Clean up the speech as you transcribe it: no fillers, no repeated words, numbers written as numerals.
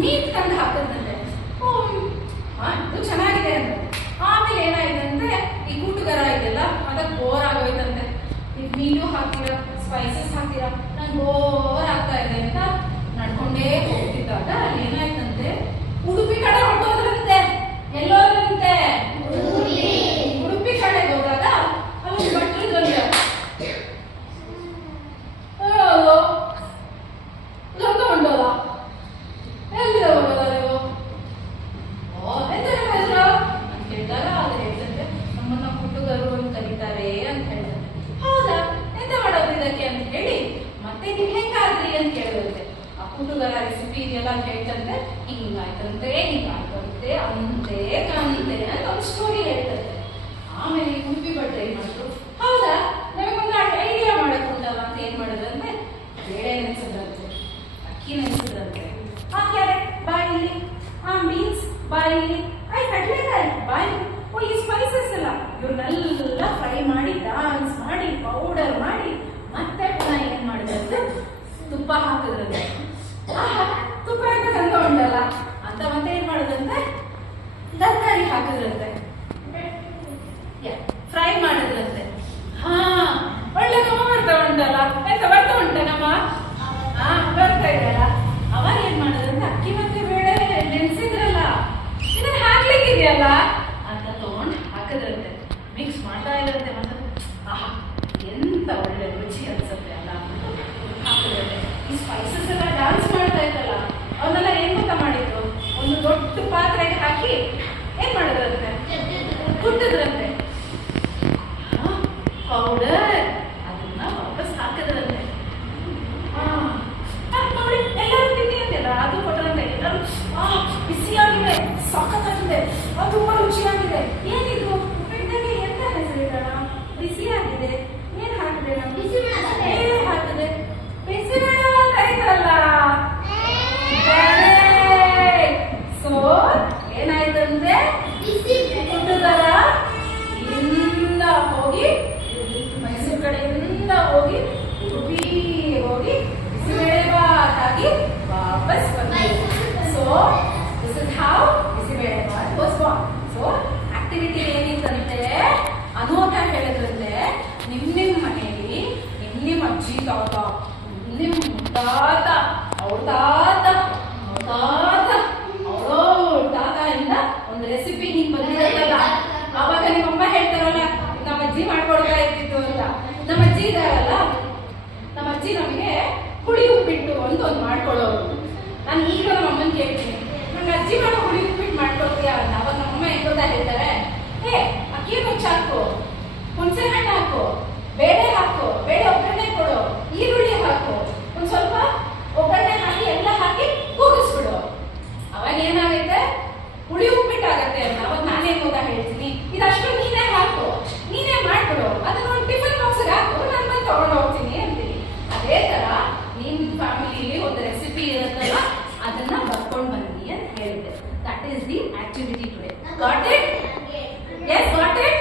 Meet ತಂದು ಹಾಕಿದ್ರಂತೆ. ಇದು ಚೆನ್ನಾಗಿದೆ ಅಂತ. ಆಮೇಲೆ ಏನಾಯ್ತಂತೆ, ಈ ಕೂಟುಗರ ಇದೆಲ್ಲ ಅದಕ್ಕೆ ಬೋರ್ ಆಗೋಯ್ತಂತೆ. ಈಗ ಮೀಟು ಹಾಕ್ತೀರಾ, ಸ್ಪೈಸಸ್ ಹಾಕ್ತೀರಾ, ನಂಗೆ ಬೋರ್ ಆಗ್ತಾ ಇದೆ ಅಂತ ನಡ್ಕೊಂಡೇ ಹೋಗ್ತಿದ್ದಾಗ ಅಲ್ಲಿ ಏನಾಯ್ತಂತೆ, ಉಡುಪಿ ಕಡೆ ಹೊರಟೋದ್ರಂತೆ. ಎಲ್ಲೋದ್ರಂತೆ? ಉಡುಪಿ ಕಡೆ ಹೋದಾಗ ಅಲ್ಲಿ ಭಟ್ರು ಬಂದ್ರು. ಲಂಗ ಹೊಂಡೋದ ಎಲ್ಲಿದೆ ಹೋಗೋದ ನೀವು? ಎಂತ ನಿಮ್ಮ ಹೆಸರು ಅಂತ ಕೇಳಿದಾಗ ಅದು ಹೇಳ್ತಂತೆ, ನಮ್ಮನ್ನ ಕೂಟುಗರು ಅಂತ ಕರೀತಾರೆ ಅಂತ ಹೇಳ್ತಂತೆ. ಹೌದಾ, ಎಂತ ಮಾಡೋದು ಇದಕ್ಕೆ ಅಂತ ಹೇಳಿ ಮತ್ತೆ ನೀವು ಹೆಂಗಾದ್ರಿ ಅಂತ ಕೇಳಿದಂತೆ. ಆ ಕೂಟುಗರ ರೆಸಿಪಿ ಇದೆಲ್ಲ ಹೇಳ್ತಂತೆ, ಹಿಂಗಾಯ್ತಂತೆ ಹಿಂಗಾಯ್ತಂತೆ ಅಂತೆ ಕಂತೆ ಅಂತ ಒಂದು ಸ್ಟೋರಿ ಹೇಳ್ತಂತೆ. ಆಮೇಲೆ ಉಡುಪಿ ಭಟ್ರು ಏನ್ ಮಾಡಿದ್ರು, ಹೌದಾ ನಮಗೊಂದು ಐಡಿಯಾ ಮಾಡಕ್ ಉಂಟಲ್ಲ ಅಂತ ಏನ್ ಮಾಡಿದ್ರಂತೆ, ಬೇಳೆ ನೆನೆಸಿದ್ರಂತೆ, ಅಕ್ಕಿ ನೆನೆಸಿದ್ರಂತೆ, ಹಾಕ್ಯಾರೆ ಬಾಯಿಲಿ, ಬೀನ್ಸ್ ಬಾಯಿಲಿ, ಕಡ್ಲೆಕಾಯಿ ಬಾಯಿ, ಈ ಸ್ಪೈಸಸ್ ಎಲ್ಲ ಇವ್ರನ್ನೆಲ್ಲ ಫ್ರೈ ಮಾಡಿ ಡಾನ್ಸ್ ಮಾಡಿ ಪೌಡರ್ ಮಾಡಿ ಮತ್ತೆ ಪುನಃ ಏನ್ ಮಾಡಿದ್ರಂತೆ, ತುಪ್ಪ ಹಾಕಿದ್ರಂತೆ. ತುಪ್ಪ ಅಂತ ತಂದ ಉಂಟಲ್ಲ ಅಂತ ಮತ್ತೆ ಏನ್ ಮಾಡಿದ್ರಂತೆ, ತರಕಾರಿ ಹಾಕಿದ್ರಂತೆ, ಫ್ರೈ ಮಾಡಿದ್ರಂತೆ. ಒಳ್ಳೆ ನಮ್ಮ ಬರ್ತಾ ಉಂಟಲ್ಲ, ಎಂತ ಬರ್ತಾ ಉಂಟ ನಮ್ಮ ಬರ್ತಾ ಇದೆಯಲ್ಲ. ಅವಾಗ ಏನ್ ಮಾಡಿದ್ರಂತೆ, ಅಕ್ಕಿ ಮತ್ತೆ ಬೇಳೆ ನೆನ್ಸಿದ್ರಲ್ಲ ಇದನ್ನ ಹಾಕ್ಲಿಕ್ಕಿದೆಯಲ್ಲ ಅಂತ ತಗೊಂಡು ಹಾಕಿದ್ರಂತೆ. ಮಿಕ್ಸ್ ಮಾಡ್ತಾ ಇದ್ರಂತೆ. ಮತ್ತೆ ಎಂತ ಒಳ್ಳೆ ರುಚಿ ಅನ್ಸುತ್ತೆ ಅಲ್ಲ ಅಂದ್ಬಿಟ್ಟು ಹಾಕಿದ್ರಂತೆ. ಈ ಸ್ಪೈಸಸ್ ಎಲ್ಲ ಡಾನ್ಸ್ ಮಾಡ್ತಾ ಇತ್ತಲ್ಲ ಅವನ್ನೆಲ್ಲ ಏನ್ ಗೊತ್ತಾ ಮಾಡಿದ್ರು, ಒಂದು ದೊಡ್ಡ ಪಾತ್ರೆಗೆ ಹಾಕಿ ಏನ್ ಮಾಡಿದ್ರಂತೆ, ಕುಟ್ಟಿದ್ರಂತೆ. ಪೌಡರ್ ಅದನ್ನ ವಾಪಸ್ ಹಾಕಿದ್ರಂತೆ. ನೋಡಿ ಎಲ್ಲರೂ ತಿನ್ನಿ ಅಂತೆಲ್ಲ ಅದು ಕೊಟ್ಟರಂತೆ. ಎಲ್ಲರೂ ಬಿಸಿಯಾಗಿದೆ, ಸಖತ್ತಾಗಿದೆ, ತುಂಬಾ ರುಚಿಯಾಗಿದೆ. ಏನಿದು ಉಪ್ಪಿಟ್ಟಿಗೆ ಎಂತ ಹೆಸರಿಡೋಣ, ಬಿಸಿಯಾಗಿದೆ, ಏನ್ ಹಾಕಿದೆ ನಾವು, ಬಿಸಿಬೇಳೆ ಹಾಕಿದೆ, ಬಿಸಿಬೇಳೆ ಅಂತ ಐತಲ್ಲ. ಸೊ ಏನಾಯ್ತಂತೆ, ಕೂಟುಗರ ಇಲ್ಲಿಂದ ಹೋಗಿ ಮೈಸೂರು ಕಡೆಯಿಂದ ಹೋಗಿ ಉಡುಪಿ ಹೋಗಿ ಬಿಸಿಬೇಳೆ ಬಾತ್ ಆಗಿ ವಾಪಸ್ ಬಂದಿದೆ. So this is how bisibele bath was born. So activity ಏನಿತ್ತಂತೆ, ಅನೋಟ ಹೇಳಿದ್ರಂತೆ, ನಿಮ್ ಮನೆಯಲ್ಲಿ ನಿಮ್ ಅಜ್ಜಿ ತಾತ, ನಿಮ್ ತಾತ, ಅವ್ರ ತಾತ, ತಾತ, ಅವ್ರ ತಾತ ಇಂದ ಒಂದು ರೆಸಿಪಿ ಹಿಂಗ್ ಬಂದಿರತ್ತಲ್ಲ. ಅವಾಗ ನಿಮ್ಮಮ್ಮ ಹೇಳ್ತಾರಲ್ಲ, ನಮ್ಮ ಅಜ್ಜಿ ಮಾಡ್ಕೊಡ್ತಾ ಇದ್ದಿದ್ದು ಅಂತ. ನಮ್ಮ ಅಜ್ಜಿ ಇದಾರಲ್ಲ, ನಮ್ಮ ಅಜ್ಜಿ ನಮಗೆ ಹುಳಿ ಉಪ್ಪಿಟ್ಟು ಅಂತ ಒಂದು ಮಾಡ್ಕೊಡೋರು. ನಾನು ಈಗ ನಮ್ಮ ಅಮ್ಮನ ಕೇಳ್ತೀನಿ, ನಂಗೆ ಅಜ್ಜಿ ಮಾಡೋ ಹುಳಿ ಉಪ್ಪಿಟ್ಟು ಮಾಡ್ಕೊಡ್ತೀಯಾ ಅಂತ. ಅವಾಗ ನಮ್ಮಮ್ಮ ಏನ್ ಗೊತ್ತಾ ಹೇಳ್ತಾರೆ, ಅಕ್ಕಿ ಮುಚ್ಚ ಹಾಕು, ಹುಣಸೆ ಹಣ್ಣು ಹಾಕು, ಬೇಳೆ ಹಾಕು, ಬೇಳೆ ಒಗ್ಗರಣೆ ಕೊಡು, ಈರುಳ್ಳಿ ಹಾಕು, ಒಂದ್ ಸ್ವಲ್ಪ ಒಗ್ಗರಣೆ ಹಾಕಿ ಎಲ್ಲ ಹಾಕಿ ಕೂಗಿಸ್ಬಿಡು. ಅವಾಗ ಏನಾಗುತ್ತೆ, ಹುಳಿ ಉಪ್ಪಿಟ್ಟಾಗತ್ತೆ ಅಂತ. ಅವಾಗ ನಾನೇನ್ ಗೊತ್ತಾ ಹೇಳ್ತೀನಿ, ಇದಷ್ಟು ನೀನೇ ಹಾಕು, ನೀನೇ ಮಾಡ್ಬಿಡು, ಅದನ್ನ ಒಂದು ಟಿಫನ್ ಬಾಕ್ಸ್ಗೆ ಹಾಕು, ನಾನು ಬಂದು ತಗೊಂಡು ಹೋಗ್ತೀನಿ ಅಂತೀನಿ. ಅದೇ ತರ ನಿಮ್ ಫ್ಯಾಮಿಲಿಲಿ ಒಂದು ರೆಸಿಪಿ ಇರುತ್ತಲ್ಲ, ಅದನ್ನ ಬರ್ಕೊಂಡು ಬನ್ನಿ ಅಂತ ಹೇಳಿದ್ದೆ. That is the activity today. Got it? Yes, got it?